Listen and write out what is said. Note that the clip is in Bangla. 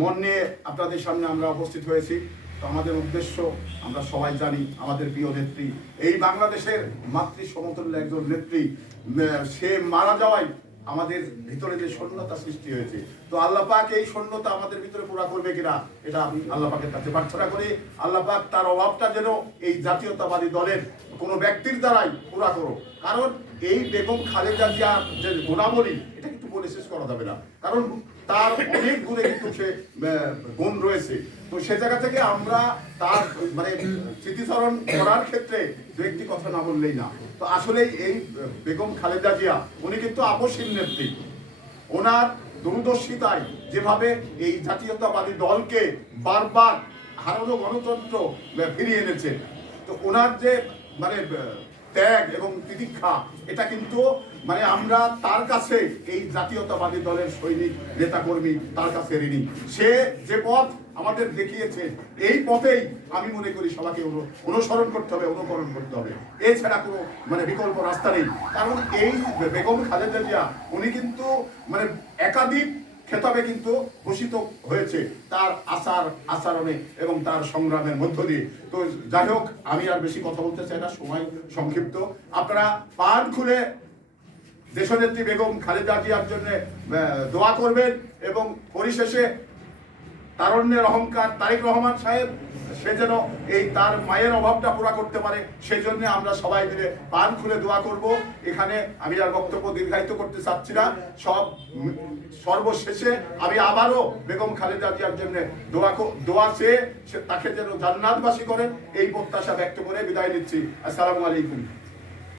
মন নিয়ে আপনাদের সামনে আমরা উপস্থিত হয়েছি। তো আমাদের উদ্দেশ্য আমরা সবাই জানি, আমাদের প্রিয় নেত্রী, এই বাংলাদেশের মাতৃ সমতুল্য একজন নেত্রী, সে মারা যাওয়ায় আমাদের ভিতরে যে শূন্যতা সৃষ্টি হয়েছে, তো আল্লাহ পাক এই শূন্যতা আমাদের ভিতরে পুরা করবে কিনা এটা আমি আল্লাহ পাকের কাছে প্রার্থনা করি। আল্লাহ পাক তার অভাবটা যেন এই জাতীয়তাবাদী দলের কোনো ব্যক্তির দ্বারাই পুরা করো। কারণ এই বেগম খালেদা জিয়ার যে গুণাবলী এটা কিন্তু বলে শেষ করা যাবে না, কারণ তার অনেক গুণে কিন্তু সে গুণ রয়েছে। তো সে জায়গা থেকে আমরা তার মানে স্মৃতিচারণ করার ক্ষেত্রে দু একটি কথা না বললেই না। তো আসলে এই বেগম খালেদা জিয়া উনি কিন্তু আপসহীন নেত্রী। ওনার দূরদর্শিতায় যেভাবে এই জাতীয়তাবাদী দলকে বারবার হারানো গণতন্ত্র ফিরিয়ে এনেছে, তো ওনার যে মানে ত্যাগ এবং তিতিক্ষা, এটা কিন্তু মানে আমরা তার কাছে এই জাতীয়তাবাদী দলের সৈনিক নেতাকর্মী তার কাছে ঋণী। সে যে পথ আমাদের দেখিয়েছে এই পথেই আমি মনে করি সবাইকে অনুসরণ করতে হবে, অনুকরণ করতে হবে, এছাড়া কোনো মানে বিকল্প রাস্তা নেই। কারণ এই বেগম খালেদা জিয়া উনি কিন্তু মানে একাধিক খেতাবে কিন্তু ভূষিত হয়েছে তার আচরণে এবং তার সংগ্রামের মধ্য দিয়ে। তো যাই হোক, আমি আর বেশি কথা বলতে চাই না, সময় সংক্ষিপ্ত। আপনারা প্রাণ খুলে দেশনেত্রী বেগম খালেদা জিয়ার জন্য দোয়া করবেন এবং পরিশেষে তারুণ্যের অহংকার তারেক রহমান সাহেব সে যেন এই তার মায়ের অভাবটা পুরা করতে পারে, সেই জন্য আমরা সবাই মিলে প্রাণ খুলে দোয়া করব। এখানে আমি আর বক্তব্য দীর্ঘায়িত করতে চাচ্ছি না। সর্বশেষে আমি আবারও বেগম খালেদা জিয়ার জন্য দোয়া চেয়ে তাকে যেন জান্নাতবাসী করেন এই প্রত্যাশা ব্যক্ত করে বিদায় নিচ্ছি। আসসালামু আলাইকুম।